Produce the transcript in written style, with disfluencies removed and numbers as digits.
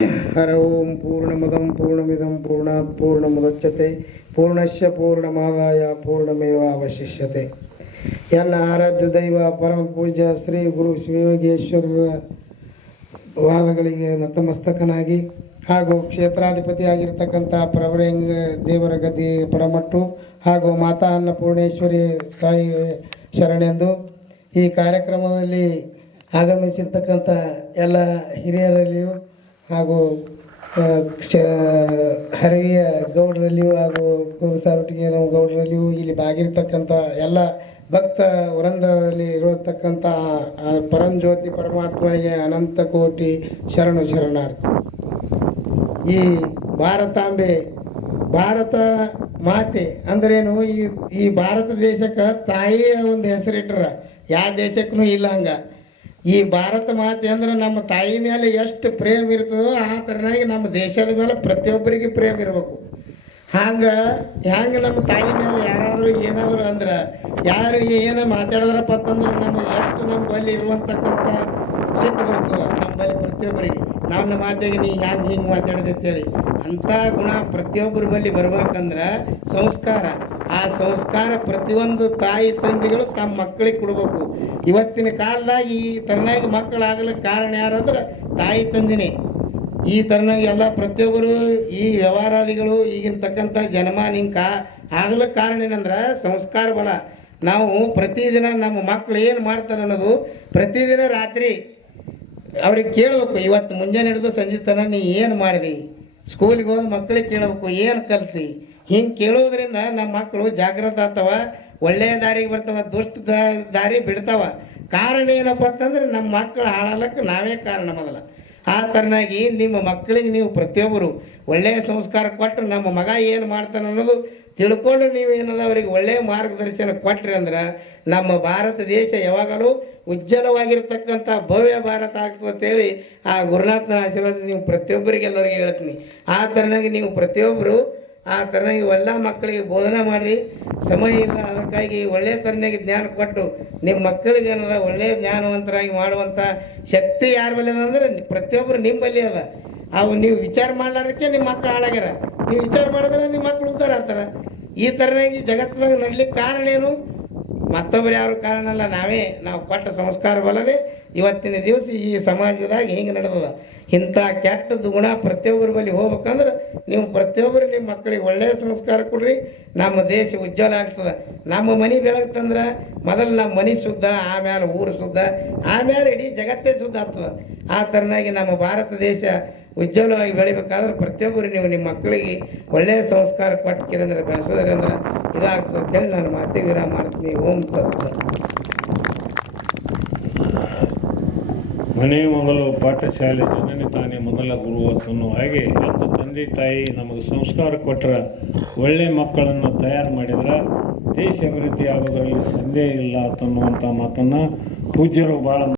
ಹರ ಓಂ ಪೂರ್ಣಮದಂ ಪೂರ್ಣಮಿದಂ ಪೂರ್ಣಾತ್ ಪೂರ್ಣಮುದಚ್ಯತೆ ಪೂರ್ಣಶ್ಯ ಪೂರ್ಣಮಾದಾಯ ಪೂರ್ಣಮೇವಾವಶಿಷ್ಯತೆ. ಎಲ್ಲ ಆರಾಧ್ಯ ದೈವ ಪರಮ ಪೂಜ್ಯ ಶ್ರೀ ಗುರು ಶಿವಯೋಗೇಶ್ವರರ ವಾದಗಳಿಗೆ ನತಮಸ್ತಕನಾಗಿ ಹಾಗೂ ಕ್ಷೇತ್ರಾಧಿಪತಿಯಾಗಿರ್ತಕ್ಕಂಥ ಪ್ರವರೆಂಗ ದೇವರ ಗದ್ದೆ ಪರಮಟ್ಟು ಹಾಗೂ ಮಾತಾ ಅನ್ನಪೂರ್ಣೇಶ್ವರಿ ತಾಯಿ ಶರಣೆಂದು ಈ ಕಾರ್ಯಕ್ರಮದಲ್ಲಿ ಆಗಮಿಸಿರ್ತಕ್ಕಂಥ ಎಲ್ಲ ಹಿರಿಯರಲ್ಲಿಯೂ ಹಾಗೂ ಹರಿಯ ಗೌಡರಲ್ಲಿಯೂ ಹಾಗೂ ಕುರುಸಾರಟಿಗೆ ಗೌಡರಲ್ಲಿಯೂ ಇಲ್ಲಿ ಬಾಗಿರ್ತಕ್ಕಂಥ ಎಲ್ಲ ಭಕ್ತ ವೃಂದದಲ್ಲಿ ಇರತಕ್ಕಂಥ ಪರಂಜ್ಯೋತಿ ಪರಮಾತ್ಮನಿಗೆ ಅನಂತ ಕೋಟಿ ಶರಣು ಶರಣಾರ್ಥಿ. ಈ ಭಾರತಾಂಬೆ ಭಾರತ ಮಾತೆ ಅಂದ್ರೇನು, ಈ ಭಾರತ ದೇಶಕ್ಕೆ ತಾಯಿಯ ಒಂದು ಹೆಸರಿಟ್ರ ಯಾವ ದೇಶಕ್ಕೂ ಇಲ್ಲ. ಹಂಗ ಈ ಭಾರತ ಮಾತೆ ಅಂದ್ರೆ ನಮ್ಮ ತಾಯಿ ಮೇಲೆ ಎಷ್ಟು ಪ್ರೇಮ ಇರ್ತದೋ ಆ ಥರನಾಗಿ ನಮ್ಮ ದೇಶದ ಮೇಲೆ ಪ್ರತಿಯೊಬ್ಬರಿಗೆ ಪ್ರೇಮ ಇರಬೇಕು. ಹ್ಯಾಂಗೆ ನಮ್ಮ ತಾಯಿ ಮೇಲೆ ಯಾರಾದರೂ ಏನಾದರೂ ಅಂದ್ರೆ ಯಾರು ಏನೋ ಮಾತಾಡಿದ್ರಪ್ಪ ಅಂತಂದ್ರೆ ನಮಗೆ ಎಷ್ಟು ನಮ್ಮ ಬಳಿ ಇರುವಂತಕ್ಕಂಥ ಸಿಟ್ಟು ಬರ್ತದೆ ನಮ್ಮಲ್ಲಿ ಪ್ರತಿಯೊಬ್ಬರಿಗೆ. ನಮ್ಮ ಮಾತಿಗೆ ನೀ ಹಿಂಗೆ ಮಾತಾಡಿದೆ ಅಂತೇಳಿ ಅಂಥ ಗುಣ ಪ್ರತಿಯೊಬ್ಬರ ಬಳಿ ಬರ್ಬೇಕಂದ್ರೆ ಸಂಸ್ಕಾರ, ಆ ಸಂಸ್ಕಾರ ಪ್ರತಿಯೊಂದು ತಾಯಿ ತಂದೆಗಳು ತಮ್ಮ ಮಕ್ಕಳಿಗೆ ಕೊಡ್ಬೇಕು. ಇವತ್ತಿನ ಕಾಲದಾಗ ಈ ಥರನಾಗಿ ಮಕ್ಕಳಾಗ್ಲಿಕ್ಕೆ ಕಾರಣ ಯಾರಂದ್ರೆ ತಾಯಿ ತಂದಿನೇ. ಈ ಥರನಾಗಿ ಎಲ್ಲ ಪ್ರತಿಯೊಬ್ಬರು ಈ ವ್ಯವಹಾರಾದಿಗಳು ಈಗಿರ್ತಕ್ಕಂಥ ಜನಮಾನ ಹಿಂಗೆ ಆಗ್ಲಿಕ್ಕೆ ಕಾರಣ ಏನಂದ್ರೆ ಸಂಸ್ಕಾರ ಬಲ. ನಾವು ಪ್ರತಿದಿನ ನಮ್ಮ ಮಕ್ಕಳು ಏನು ಮಾಡ್ತಾರೆ ಅನ್ನೋದು ಪ್ರತಿದಿನ ರಾತ್ರಿ ಅವ್ರಿಗೆ ಕೇಳಬೇಕು. ಇವತ್ತು ಮುಂಜಾನೆ ಹಿಡಿದು ಸಂಜೆ ತನಕ ನೀ ಏನು ಮಾಡಿದಿ, ಸ್ಕೂಲಿಗೆ ಹೋದ ಮಕ್ಕಳಿಗೆ ಕೇಳಬೇಕು ಏನು ಕಲ್ತಿ. ಹಿಂಗೆ ಕೇಳೋದ್ರಿಂದ ನಮ್ಮ ಮಕ್ಕಳು ಜಾಗೃತ ಆಗ್ತಾವ, ಒಳ್ಳೆಯ ದಾರಿಗೆ ಬರ್ತಾವ, ದುಷ್ಟ ದಾರಿ ಬಿಡ್ತಾವ. ಕಾರಣ ಏನಪ್ಪ ಅಂತಂದ್ರೆ ನಮ್ಮ ಮಕ್ಕಳು ಹಾಳಾಗಕ್ಕೆ ನಾವೇ ಕಾರಣ ಮೊದಲ. ಆ ಥರನಾಗಿ ನಿಮ್ಮ ಮಕ್ಕಳಿಗೆ ನೀವು ಪ್ರತಿಯೊಬ್ಬರು ಒಳ್ಳೆಯ ಸಂಸ್ಕಾರ ಕೊಟ್ಟರು ನಮ್ಮ ಮಗ ಏನು ಮಾಡ್ತಾನೆ ಅನ್ನೋದು ತಿಳ್ಕೊಂಡು ನೀವೇನದ ಅವರಿಗೆ ಒಳ್ಳೆಯ ಮಾರ್ಗದರ್ಶನ ಕೊಟ್ರಿ ಅಂದ್ರೆ ನಮ್ಮ ಭಾರತ ದೇಶ ಯಾವಾಗಲೂ ಉಜ್ವಲವಾಗಿರ್ತಕ್ಕಂಥ ಭವ್ಯ ಭಾರತ ಆಗ್ತದೆ ಅಂತೇಳಿ ಆ ಗುರುನಾಥನ ಆಶೀರ್ವಾದ ನೀವು ಪ್ರತಿಯೊಬ್ಬರಿಗೆ ಎಲ್ಲರಿಗೆ ಹೇಳ್ತೀನಿ. ಆ ಥರನಾಗಿ ನೀವು ಪ್ರತಿಯೊಬ್ಬರು ಆ ಥರನಾಗಿ ಎಲ್ಲ ಮಕ್ಕಳಿಗೆ ಬೋಧನೆ ಮಾಡಿರಿ. ಸಮಯ ಇಲ್ಲ, ಅದಕ್ಕಾಗಿ ಒಳ್ಳೆಯ ಥರನಾಗಿ ಜ್ಞಾನ ಕೊಟ್ಟು ನಿಮ್ಮ ಮಕ್ಕಳಿಗೆ ಏನದ ಒಳ್ಳೆಯ ಜ್ಞಾನವಂತರಾಗಿ ಮಾಡುವಂಥ ಶಕ್ತಿ ಯಾರ ಬಳಿ ಅದ ಅಂದರೆ ಪ್ರತಿಯೊಬ್ಬರು ನಿಮ್ಮ ಬಳಿ ಅದ. ಅವು ನೀವು ವಿಚಾರ ಮಾಡ್ಲಾರ್ದಕ್ಕೆ ನಿಮ್ಮ ಮಕ್ಕಳು ಹಾಳಾಗ್ಯಾರ. ನೀವು ವಿಚಾರ ಮಾಡಿದ್ರೆ ನಿಮ್ಮ ಮಕ್ಕಳು ಉದ್ಧಾರ ಆಗ್ತಾರೆ. ಈ ಥರನಾಗಿ ಜಗತ್ತಿನಾಗ ನಡ್ಲಿಕ್ಕೆ ಕಾರಣ ಏನು? ಮತ್ತೊಬ್ಬರು ಯಾರು ಕಾರಣ ಅಲ್ಲ, ನಾವು ಕೊಟ್ಟ ಸಂಸ್ಕಾರ ಬಲನೇ ಇವತ್ತಿನ ದಿವಸ ಈ ಸಮಾಜದಾಗ ಹಿಂಗೆ ನಡೆದದ. ಇಂಥ ಕೆಟ್ಟದ್ದು ಗುಣ ಪ್ರತಿಯೊಬ್ಬರ ಬಳಿ ಹೋಗ್ಬೇಕಂದ್ರೆ ನೀವು ಪ್ರತಿಯೊಬ್ಬರು ನಿಮ್ಮ ಮಕ್ಕಳಿಗೆ ಒಳ್ಳೆಯ ಸಂಸ್ಕಾರ ಕೊಡ್ರಿ. ನಮ್ಮ ದೇಶ ಉಜ್ವಲ ಆಗ್ತದೆ. ನಮ್ಮ ಮನೆ ಬೆಳಗ್ತಂದ್ರೆ ಮೊದಲು ನಮ್ಮ ಮನೆ ಶುದ್ಧ, ಆಮೇಲೆ ಊರು ಶುದ್ಧ, ಆಮೇಲೆ ಇಡೀ ಜಗತ್ತೇ ಶುದ್ಧ ಆಗ್ತದೆ. ಆ ಥರನಾಗಿ ನಮ್ಮ ಭಾರತ ದೇಶ ಉಜ್ವಲವಾಗಿ ಬೆಳಿಬೇಕಾದ್ರೆ ಪ್ರತಿಯೊಬ್ಬರು ನೀವು ನಿಮ್ಮ ಮಕ್ಕಳಿಗೆ ಒಳ್ಳೆಯ ಸಂಸ್ಕಾರ ಕೊಟ್ಟಿರಂದ್ರೆ ಬೆಳೆಸಿದ್ರೆ ಅಂದ್ರೆ ಇದಾಗ್ತದೆ ಅಂತೇಳಿ ನಾನು ಮಾತಿಗೆ ವಿರಾಮ ಮಾಡ್ತೀನಿ. ಓಂ ತತ್ಸತ್. ಮನೆ ಮೊದಲು ಪಾಠಶಾಲೆ, ಜನನಿ ತಾನೇ ಮೊದಲ ಗುರುವತ್ತನ್ನು ಹಾಗೆ ಅಂತ ತಂದೆ ತಾಯಿ ನಮಗೆ ಸಂಸ್ಕಾರ ಕೊಟ್ಟರ ಒಳ್ಳೆ ಮಕ್ಕಳನ್ನು ತಯಾರು ಮಾಡಿದ್ರೆ ದೇಶ ಅಭಿವೃದ್ಧಿ ಆಗೋದ್ರಲ್ಲಿ ಸಂದೇಹ ಇಲ್ಲ ಅನ್ನುವಂಥ ಮಾತನ್ನು ಪೂಜ್ಯರು ಭಾಳ